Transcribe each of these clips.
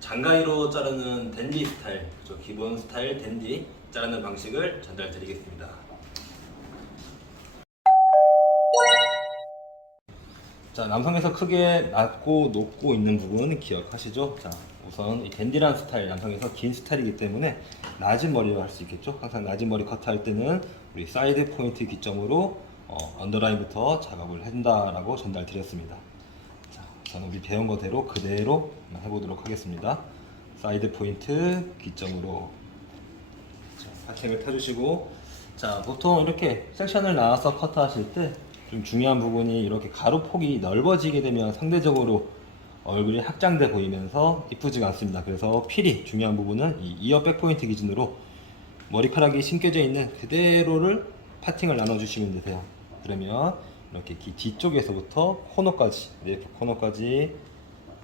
장가위로 자르는 댄디 스타일, 그렇죠? 기본 스타일 댄디 자르는 방식을 전달드리겠습니다. 자, 남성에서 크게 낮고 높고 있는 부분 기억하시죠? 자, 우선 이 댄디란 스타일, 남성에서 긴 스타일이기 때문에 낮은 머리로 할 수 있겠죠? 항상 낮은 머리 커트할 때는 우리 사이드 포인트 기점으로 언더라인부터 작업을 한다라고 전달드렸습니다. 자, 우선 우리 배운 거대로 그대로 해보도록 하겠습니다. 사이드 포인트 기점으로 파킹을 타주시고, 자, 보통 이렇게 섹션을 나눠서 커트하실 때 좀 중요한 부분이 이렇게 가로 폭이 넓어지게 되면 상대적으로 얼굴이 확장돼 보이면서 이쁘지가 않습니다. 그래서 필히 중요한 부분은 이 이어 백 포인트 기준으로 머리카락이 심겨져 있는 그대로를 파팅을 나눠주시면 되세요. 그러면 이렇게 뒤쪽에서부터 코너까지, 네이프 코너까지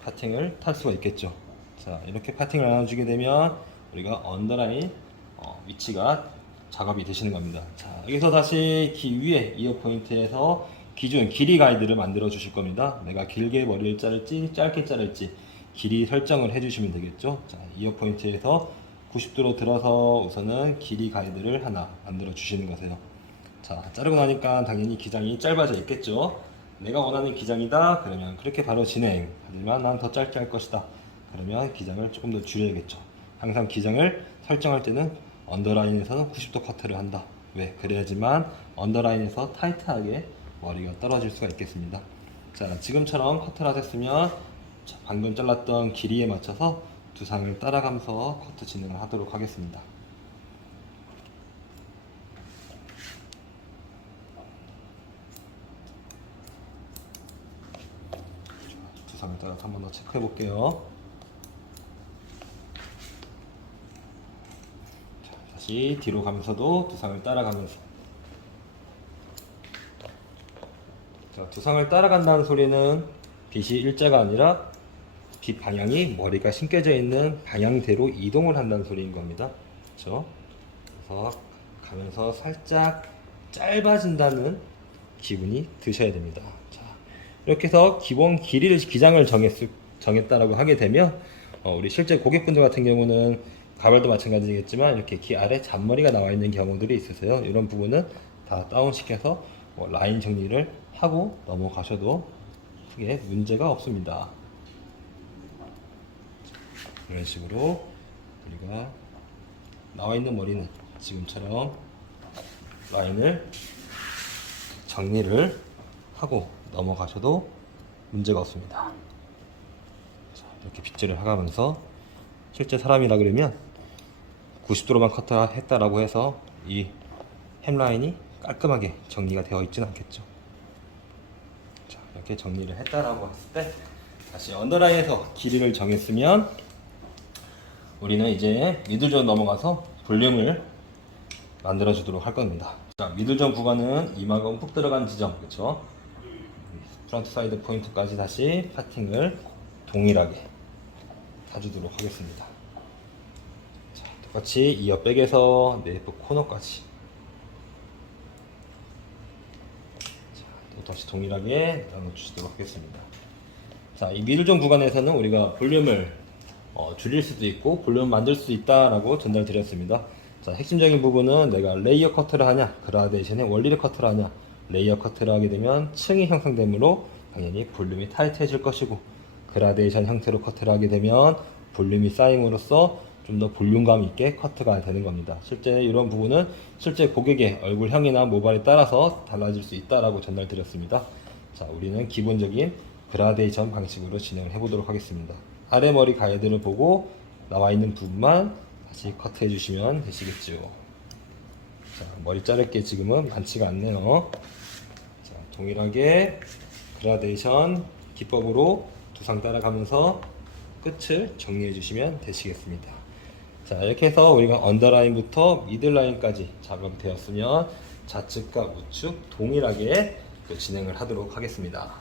파팅을 탈 수가 있겠죠. 자, 이렇게 파팅을 나눠주게 되면 우리가 언더라인 위치가 작업이 되시는 겁니다. 자, 여기서 다시 위에 이어 포인트에서 기준 길이 가이드를 만들어 주실 겁니다. 내가 길게 머리를 자를지 짧게 자를지 길이 설정을 해 주시면 되겠죠. 자, 이어 포인트에서 90도로 들어서 우선은 길이 가이드를 하나 만들어 주시는 거세요. 자, 자르고 나니까 당연히 기장이 짧아져 있겠죠. 내가 원하는 기장이다 그러면 그렇게 바로 진행. 하지만 난 더 짧게 할 것이다 그러면 기장을 조금 더 줄여야겠죠. 항상 기장을 설정할 때는 언더라인에서는 90도 커트를 한다. 왜? 그래야지만 언더라인에서 타이트하게 머리가 떨어질 수가 있겠습니다. 자, 지금처럼 커트를 하셨으면 방금 잘랐던 길이에 맞춰서 두상을 따라가면서 커트 진행을 하도록 하겠습니다. 두상을 따라서 한 번 더 체크해 볼게요. 다시 뒤로 가면서도 두상을 따라가면서, 자, 두상을 따라간다는 소리는 빛이 일자가 아니라 빛 방향이 머리가 심겨져 있는 방향대로 이동을 한다는 소리인 겁니다. 그렇죠? 그래서 가면서 살짝 짧아진다는 기분이 드셔야 됩니다. 자, 이렇게 해서 기본 길이를 기장을 정했다라고 하게 되면 우리 실제 고객분들 같은 경우는 가발도 마찬가지겠지만 이렇게 귀 아래 잔머리가 나와 있는 경우들이 있으세요. 이런 부분은 다 다운시켜서 라인 정리를 하고 넘어가셔도 크게 문제가 없습니다. 이런 식으로 우리가 나와 있는 머리는 지금처럼 라인을 정리를 하고 넘어가셔도 문제가 없습니다. 자, 이렇게 빗질을 하가면서 실제 사람이라 그러면 90도로만 커트했다라고 해서 이 햄라인이 깔끔하게 정리가 되어 있지는 않겠죠. 자, 이렇게 정리를 했다라고 했을 때 다시 언더라인에서 길이를 정했으면 우리는 이제 미들존 넘어가서 볼륨을 만들어 주도록 할 겁니다. 자, 미들존 구간은 이마가 푹 들어간 지점, 그렇죠? 프론트 사이드 포인트까지 다시 파팅을 동일하게 타주도록 하겠습니다. 자, 똑같이 이어 백에서 네이프 코너까지, 자, 또 다시 동일하게 나눠주시도록 하겠습니다. 자, 이 미들존 구간에서는 우리가 볼륨을 줄일 수도 있고 볼륨 만들 수 있다라고 전달드렸습니다. 자, 핵심적인 부분은 내가 레이어 커트를 하냐, 그라데이션의 원리를 커트를 하냐. 레이어 커트를 하게 되면 층이 형성되므로 당연히 볼륨이 타이트해질 것이고, 그라데이션 형태로 커트를 하게 되면 볼륨이 쌓임으로써 좀 더 볼륨감 있게 커트가 되는 겁니다. 실제 이런 부분은 실제 고객의 얼굴형이나 모발에 따라서 달라질 수 있다라고 전달드렸습니다. 자, 우리는 기본적인 그라데이션 방식으로 진행을 해보도록 하겠습니다. 아래 머리 가이드를 보고 나와 있는 부분만 다시 커트해 주시면 되시겠죠. 자, 머리 자를 게 지금은 많지가 않네요. 자, 동일하게 그라데이션 기법으로 두상 따라가면서 끝을 정리해 주시면 되시겠습니다. 자, 이렇게 해서 우리가 언더라인부터 미들라인까지 작업이 되었으면 좌측과 우측 동일하게 진행을 하도록 하겠습니다.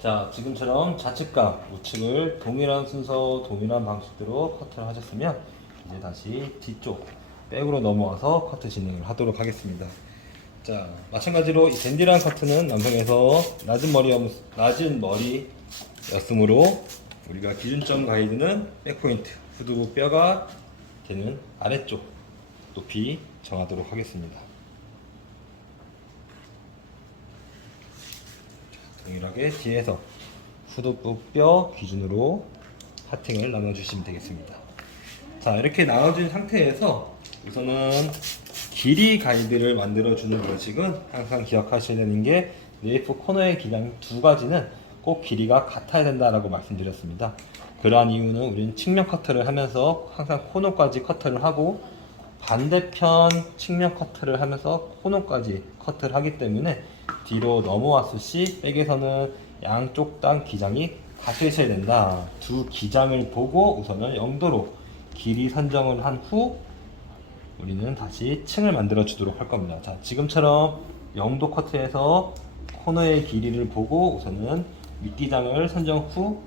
자, 지금처럼 좌측과 우측을 동일한 순서, 동일한 방식대로 커트를 하셨으면 이제 다시 뒤쪽 백으로 넘어와서 커트 진행을 하도록 하겠습니다. 자, 마찬가지로 이 댄디란 커트는 남성에서 낮은 머리였으므로 우리가 기준점 가이드는 백포인트, 후두부 뼈가 되는 아래쪽 높이 정하도록 하겠습니다. 동일하게 뒤에서 후두부 뼈 기준으로 파팅을 나눠주시면 되겠습니다. 자, 이렇게 나눠준 상태에서 우선은 길이 가이드를 만들어주는 방식은 항상 기억하셔야 되는 게 네이프 코너의 기장 두 가지는 꼭 길이가 같아야 된다라고 말씀드렸습니다. 그러한 이유는 우리는 측면 커트를 하면서 항상 코너까지 커트를 하고 반대편 측면 커트를 하면서 코너까지 커트를 하기 때문에 뒤로 넘어왔을 시 백에서는 양쪽 당 기장이 같으셔야 된다. 두 기장을 보고 우선은 0도로 길이 선정을 한 후 우리는 다시 층을 만들어 주도록 할 겁니다. 자, 지금처럼 0도 커트에서 코너의 길이를 보고 우선은 밑기장을 선정 후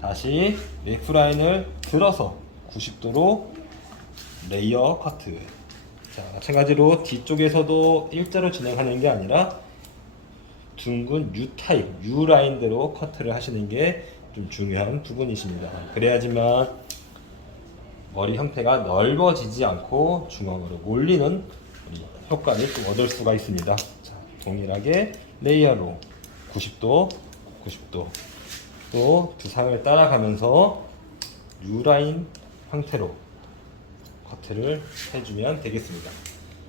다시 레프라인을 들어서 90도로 레이어 커트. 자, 마찬가지로 뒤쪽에서도 일자로 진행하는 게 아니라 둥근 U 타입, U 라인대로 커트를 하시는 게 좀 중요한 부분이십니다. 그래야지만 머리 형태가 넓어지지 않고 중앙으로 몰리는 효과를 좀 얻을 수가 있습니다. 자, 동일하게 레이어로 90도, 90도 또 두상을 따라가면서 U 라인 형태로 커트를 해주면 되겠습니다.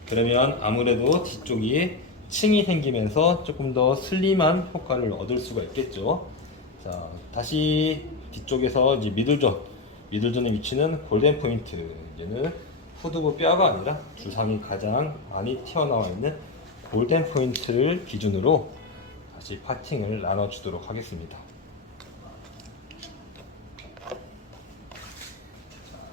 그러면 아무래도 뒤쪽이 층이 생기면서 조금 더 슬림한 효과를 얻을 수가 있겠죠. 자, 다시 뒤쪽에서 이제 미들존의 위치는 골든 포인트. 이제는 후두부 뼈가 아니라 두상이 가장 많이 튀어나와 있는 골든 포인트를 기준으로 다시 파팅을 나눠주도록 하겠습니다.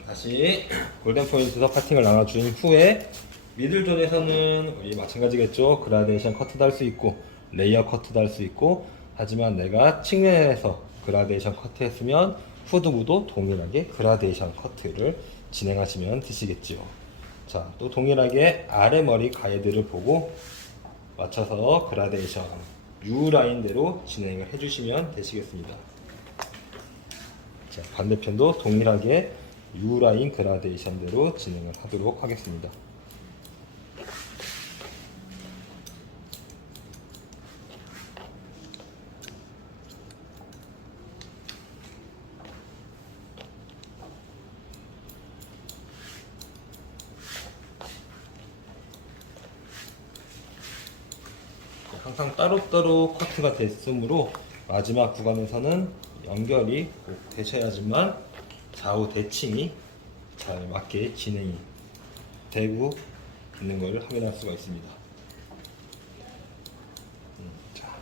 다시 골든 포인트에서 파팅을 나눠준 후에 미들존에서는 우리 마찬가지겠죠. 그라데이션 커트도 할 수 있고 레이어 커트도 할 수 있고, 하지만 내가 측면에서 그라데이션 커트 했으면 후두부도 동일하게 그라데이션 커트를 진행하시면 되시겠지요. 자, 또 동일하게 아래 머리 가이드를 보고 맞춰서 그라데이션 U 라인대로 진행을 해주시면 되시겠습니다. 자, 반대편도 동일하게 U 라인 그라데이션대로 진행을 하도록 하겠습니다. 항상 따로따로 커트가 됐으므로 마지막 구간에서는 연결이 꼭 되셔야지만 좌우 대칭이 잘 맞게 진행이 되고 있는 것을 확인할 수가 있습니다. 자,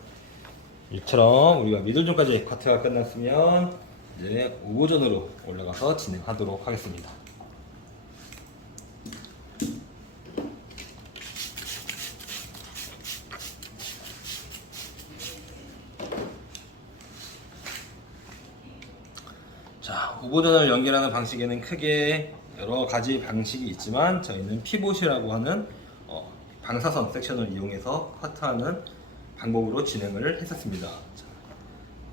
이처럼 우리가 미들존까지 커트가 끝났으면 이제 오버존으로 올라가서 진행하도록 하겠습니다. 자, 오버전을 연결하는 방식에는 크게 여러 가지 방식이 있지만 저희는 피봇이라고 하는 방사선 섹션을 이용해서 커트하는 방법으로 진행을 했었습니다. 자,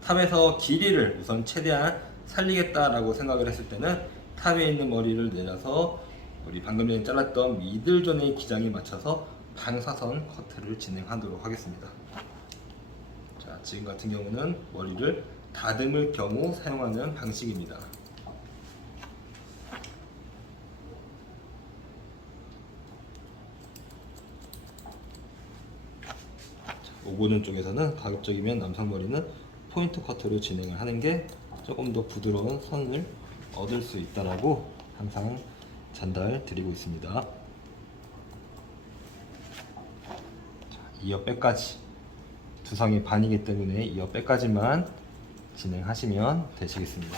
탑에서 길이를 우선 최대한 살리겠다라고 생각을 했을 때는 탑에 있는 머리를 내려서 우리 방금 전에 잘랐던 미들존의 기장에 맞춰서 방사선 커트를 진행하도록 하겠습니다. 자, 지금 같은 경우는 머리를 다듬을 경우 사용하는 방식입니다. 5번은 쪽에서는 가급적이면 남성 머리는 포인트 커트로 진행을 하는 게 조금 더 부드러운 선을 얻을 수 있다라고 항상 전달 드리고 있습니다. 자, 이어 백까지 두상의 반이기 때문에 이 옆에까지만 진행하시면 되시겠습니다.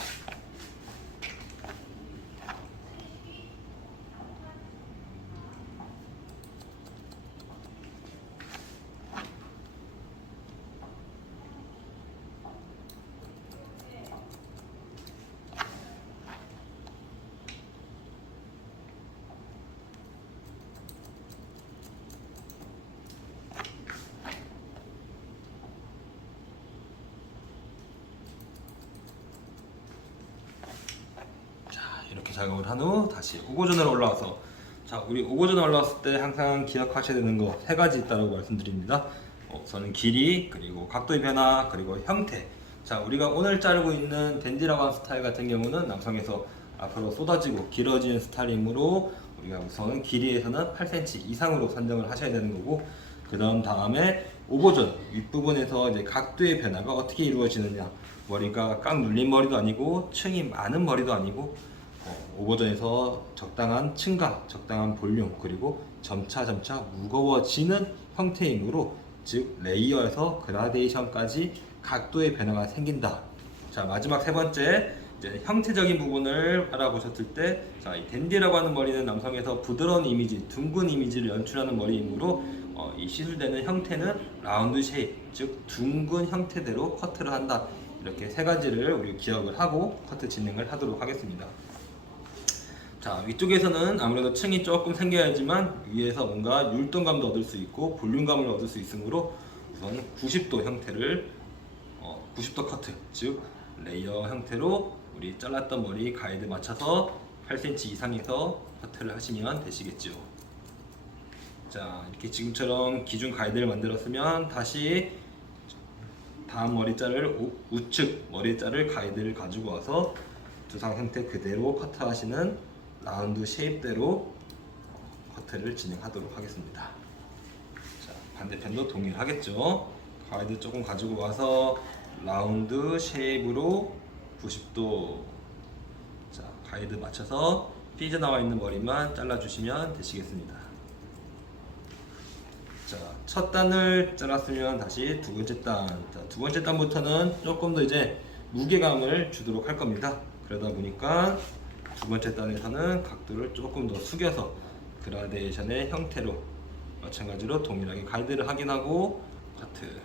이렇게 작업을 한 후 다시 오고전으로 올라와서, 자, 우리 오고전에 올라왔을 때 항상 기억하셔야 되는 거 세 가지 있다고 말씀드립니다. 우선은 길이, 그리고 각도의 변화, 그리고 형태. 자, 우리가 오늘 자르고 있는 댄디라고 하는 스타일 같은 경우는 남성에서 앞으로 쏟아지고 길어지는 스타일이므로 우리가 우선 길이에서는 8cm 이상으로 선정을 하셔야 되는 거고, 그 다음에 오고전 윗부분에서 이제 각도의 변화가 어떻게 이루어지느냐, 머리가 깡 눌린 머리도 아니고 층이 많은 머리도 아니고, 오버전에서 적당한 층감, 적당한 볼륨, 그리고 점차 무거워지는 형태이므로, 즉 레이어에서 그라데이션까지 각도의 변화가 생긴다. 자, 마지막 세 번째, 이제 형태적인 부분을 알아보셨을 때, 자, 이 댄디라고 하는 머리는 남성에서 부드러운 이미지, 둥근 이미지를 연출하는 머리이므로 이 시술되는 형태는 라운드 쉐입, 즉 둥근 형태대로 커트를 한다. 이렇게 세 가지를 우리 기억을 하고 커트 진행을 하도록 하겠습니다. 자, 위쪽에서는 아무래도 층이 조금 생겨야지만 위에서 뭔가 율동감도 얻을 수 있고 볼륨감을 얻을 수 있으므로 우선 90도 형태를 90도 커트, 즉 레이어 형태로 우리 잘랐던 머리 가이드 맞춰서 8cm 이상에서 커트를 하시면 되시겠죠. 자, 이렇게 지금처럼 기준 가이드를 만들었으면 다시 다음 머리자를 우측 머리자를 가이드를 가지고 와서 두상 형태 그대로 커트하시는 라운드 쉐입대로 커트를 진행하도록 하겠습니다. 자, 반대편도 동일하겠죠. 가이드 조금 가지고 와서 라운드 쉐입으로 90도, 자, 가이드 맞춰서 삐져나와 있는 머리만 잘라주시면 되시겠습니다. 자, 첫 단을 잘랐으면 다시 두 번째 단. 자, 두 번째 단부터는 조금 더 이제 무게감을 주도록 할 겁니다. 그러다 보니까 두 번째 단에서는 각도를 조금 더 숙여서 그라데이션의 형태로 마찬가지로 동일하게 가이드를 확인하고 커트.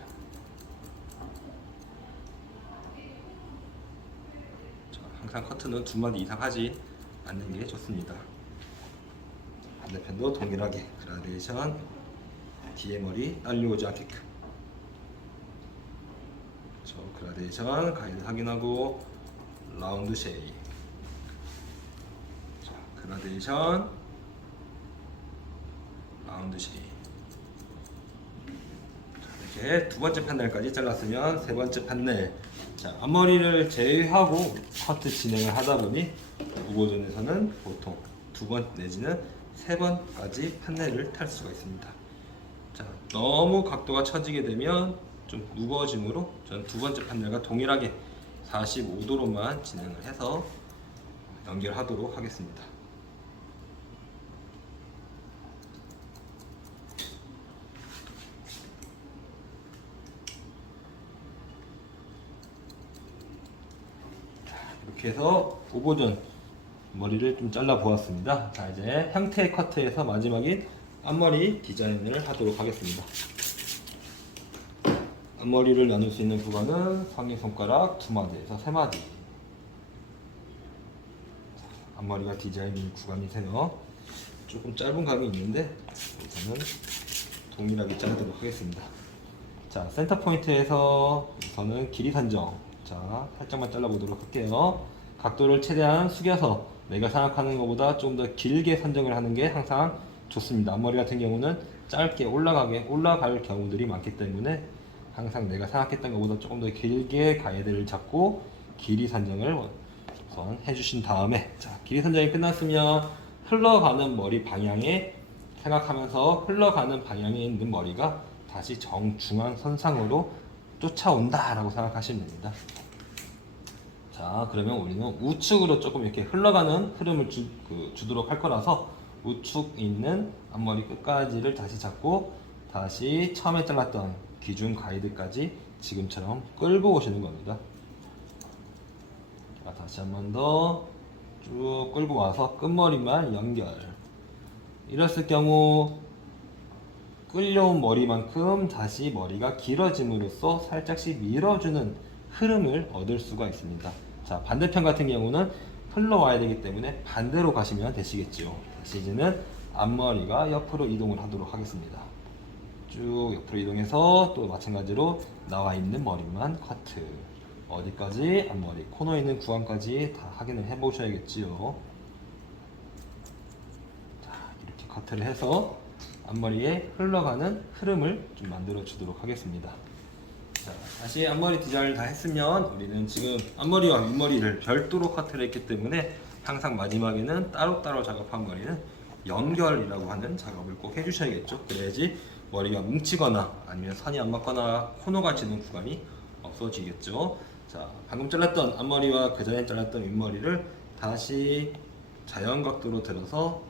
자, 항상 커트는 두 마디 이상 하지 않는 게 좋습니다. 반대편도 동일하게 그라데이션, 뒤에 머리 딸려오지 않게끔. 그라데이션 가이드 확인하고 라운드 쉐입. 그라데이션, 라운드 쉐입. 이렇게 두 번째 판넬까지 잘랐으면 세 번째 판넬. 자, 앞머리를 제외하고 커트 진행을 하다 보니 오버전에서는 보통 두 번 내지는 세 번까지 판넬을 탈 수가 있습니다. 자, 너무 각도가 처지게 되면 좀 무거워지므로 저는 두 번째 판넬과 동일하게 45도로만 진행을 해서 연결하도록 하겠습니다. 이렇게 해서 오버전 머리를 좀 잘라 보았습니다. 자, 이제 형태 커트에서 마지막인 앞머리 디자인을 하도록 하겠습니다. 앞머리를 나눌 수 있는 구간은 상해손가락 2마디에서 3마디. 앞머리가 디자인 구간이세요. 조금 짧은 감이 있는데 우선은 동일하게 자르도록 하겠습니다. 자, 센터 포인트에서 우선은 길이 산정. 자, 살짝만 잘라보도록 할게요. 각도를 최대한 숙여서 내가 생각하는 것보다 좀 더 길게 선정을 하는 게 항상 좋습니다. 앞머리 같은 경우는 짧게 올라갈 경우들이 많기 때문에 항상 내가 생각했던 것보다 조금 더 길게 가이드를 잡고 길이 선정을 우선 해주신 다음에, 자, 길이 선정이 끝났으면 흘러가는 머리 방향에 생각하면서 흘러가는 방향에 있는 머리가 다시 정중앙 선상으로 쫓아온다 라고 생각하시면 됩니다. 자, 그러면 우리는 우측으로 조금 이렇게 흘러가는 흐름을 주도록 할 거라서 우측 있는 앞머리 끝까지를 다시 잡고 다시 처음에 잘랐던 기준 가이드까지 지금처럼 끌고 오시는 겁니다. 자, 다시 한 번 더 쭉 끌고 와서 끝머리만 연결. 이랬을 경우 끌려온 머리만큼 다시 머리가 길어짐으로써 살짝씩 밀어주는 흐름을 얻을 수가 있습니다. 자, 반대편 같은 경우는 흘러와야 되기 때문에 반대로 가시면 되시겠죠. 다시 이제는 앞머리가 옆으로 이동을 하도록 하겠습니다. 쭉 옆으로 이동해서 또 마찬가지로 나와 있는 머리만 커트. 어디까지? 앞머리 코너에 있는 구간까지 다 확인을 해 보셔야겠지요. 자, 이렇게 커트를 해서 앞머리에 흘러가는 흐름을 좀 만들어 주도록 하겠습니다. 자, 다시 앞머리 디자인을 다 했으면 우리는 지금 앞머리와 윗머리를 별도로 커트를 했기 때문에 항상 마지막에는 따로따로 작업한 머리는 연결이라고 하는 작업을 꼭 해주셔야겠죠. 그래야지 머리가 뭉치거나 아니면 선이 안 맞거나 코너가 지는 구간이 없어지겠죠. 자, 방금 잘랐던 앞머리와 그 전에 잘랐던 윗머리를 다시 자연각도로 들어서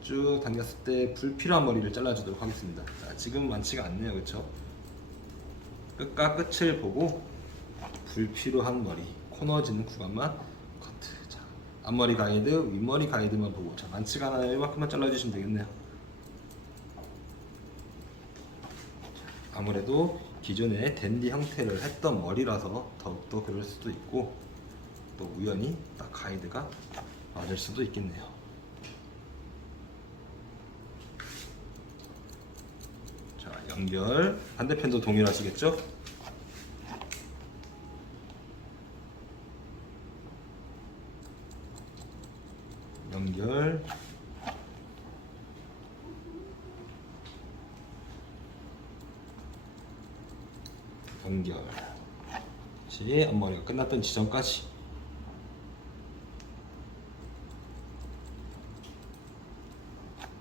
쭉 당겼을 때 불필요한 머리를 잘라주도록 하겠습니다. 자, 지금 많지가 않네요, 그렇죠? 끝과 끝을 보고 불필요한 머리, 코너 지는 구간만 커트. 자, 앞머리 가이드, 윗머리 가이드만 보고, 자, 많지가 않아요. 이만큼만 잘라주시면 되겠네요. 아무래도 기존에 댄디 형태를 했던 머리라서 더욱더 그럴 수도 있고, 또 우연히 딱 가이드가 맞을 수도 있겠네요. 자, 연결. 반대편도 동일하시겠죠? 연결. 연결. 지 앞머리가 끝났던 지점까지.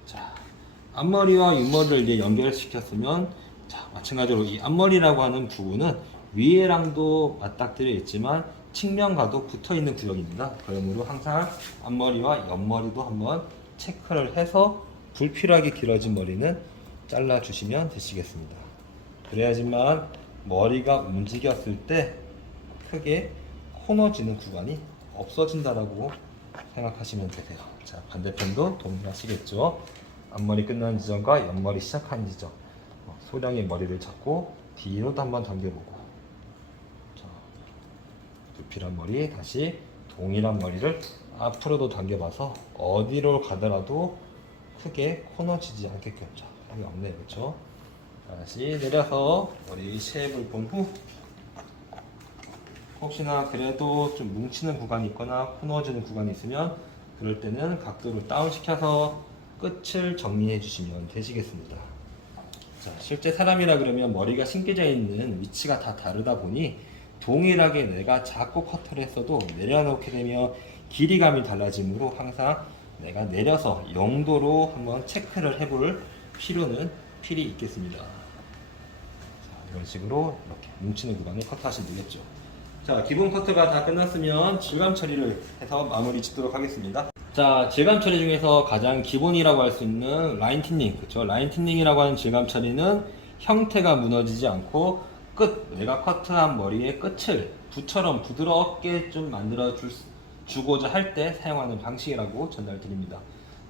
자, 앞머리와 윗머리를 이제 연결시켰으면, 자, 마찬가지로 이 앞머리라고 하는 부분은 위에랑도 맞닥뜨려 있지만 측면과도 붙어 있는 구역입니다. 그러므로 항상 앞머리와 옆머리도 한번 체크를 해서 불필요하게 길어진 머리는 잘라 주시면 되시겠습니다. 그래야지만 머리가 움직였을 때 크게 코너지는 구간이 없어진다라고 생각하시면 되세요. 자, 반대편도 동일하시겠죠. 앞머리 끝나는 지점과 옆머리 시작하는 지점, 소량의 머리를 잡고 뒤로도 한번 당겨보고, 자, 불필요한 머리 다시 동일한 머리를 앞으로도 당겨봐서 어디로 가더라도 크게 코너지지 않게끔. 자, 힘이 없네요, 그렇죠? 다시 내려서 머리 쉐입을 본 후, 혹시나 그래도 좀 뭉치는 구간이 있거나 코너지는 구간이 있으면 그럴 때는 각도를 다운 시켜서 끝을 정리해 주시면 되시겠습니다. 자, 실제 사람이라 그러면 머리가 심겨져 있는 위치가 다 다르다 보니 동일하게 내가 작고 커트를 했어도 내려놓게 되면 길이감이 달라지므로 항상 내가 내려서 용도로 한번 체크를 해볼 필요는 필히 있겠습니다. 자, 이런 식으로 이렇게 뭉치는 구간을 커트하시면 되겠죠. 자, 기본 커트가 다 끝났으면 질감 처리를 해서 마무리 짓도록 하겠습니다. 자, 질감 처리 중에서 가장 기본이라고 할 수 있는 라인 틴닝, 그렇죠? 라인 틴닝이라고 하는 질감 처리는 형태가 무너지지 않고 내가 커트한 머리의 끝을 붓처럼 부드럽게 좀 만들어 주고자 할 때 사용하는 방식이라고 전달드립니다.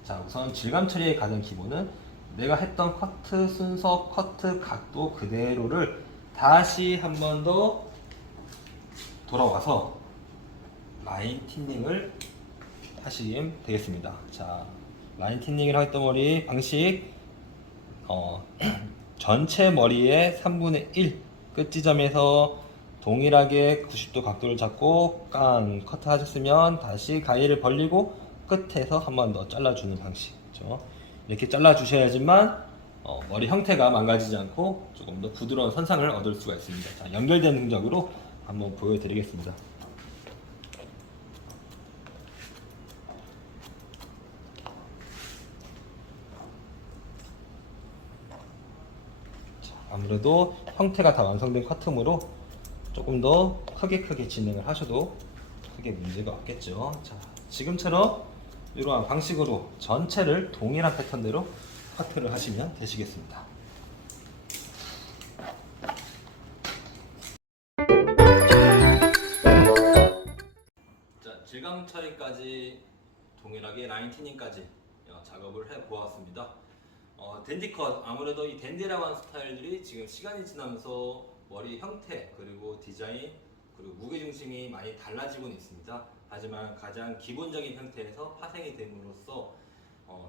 자, 우선 질감 처리의 가장 기본은 내가 했던 커트 순서, 커트 각도 그대로를 다시 한 번 더 돌아와서 라인 틴닝을 하시면 되겠습니다. 자, 라인 틴닝을 했던 머리 방식, 전체 머리의 3분의 1 끝 지점에서 동일하게 90도 각도를 잡고 깡 커트 하셨으면 다시 가위를 벌리고 끝에서 한 번 더 잘라주는 방식, 그렇죠? 이렇게 잘라 주셔야지만 머리 형태가 망가지지 않고 조금 더 부드러운 선상을 얻을 수가 있습니다. 자, 연결된 흔적으로 한번 보여드리겠습니다. 자, 아무래도 형태가 다 완성된 커트므로 조금 더 크게 진행을 하셔도 크게 문제가 없겠죠. 자, 지금처럼 이러한 방식으로 전체를 동일한 패턴대로 커트를 하시면 되시겠습니다. 처리까지 동일하게 라인 티닝까지 작업을 해 보았습니다. 댄디컷, 아무래도 이 댄디라고 하는 스타일들이 지금 시간이 지나면서 머리 형태 그리고 디자인 그리고 무게중심이 많이 달라지고는 있습니다. 하지만 가장 기본적인 형태에서 파생이 됨으로써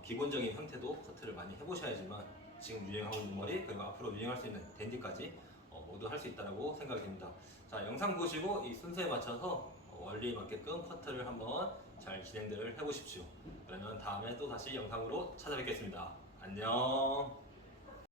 기본적인 형태도 커트를 많이 해보셔야지만 지금 유행하고 있는 머리 그리고 앞으로 유행할 수 있는 댄디까지 모두 할 수 있다고 생각이 됩니다. 자, 영상 보시고 이 순서에 맞춰서 원리에 맞게끔 커트를 한번 잘 진행들을 해보십시오. 그러면 다음에 또 다시 영상으로 찾아뵙겠습니다. 안녕.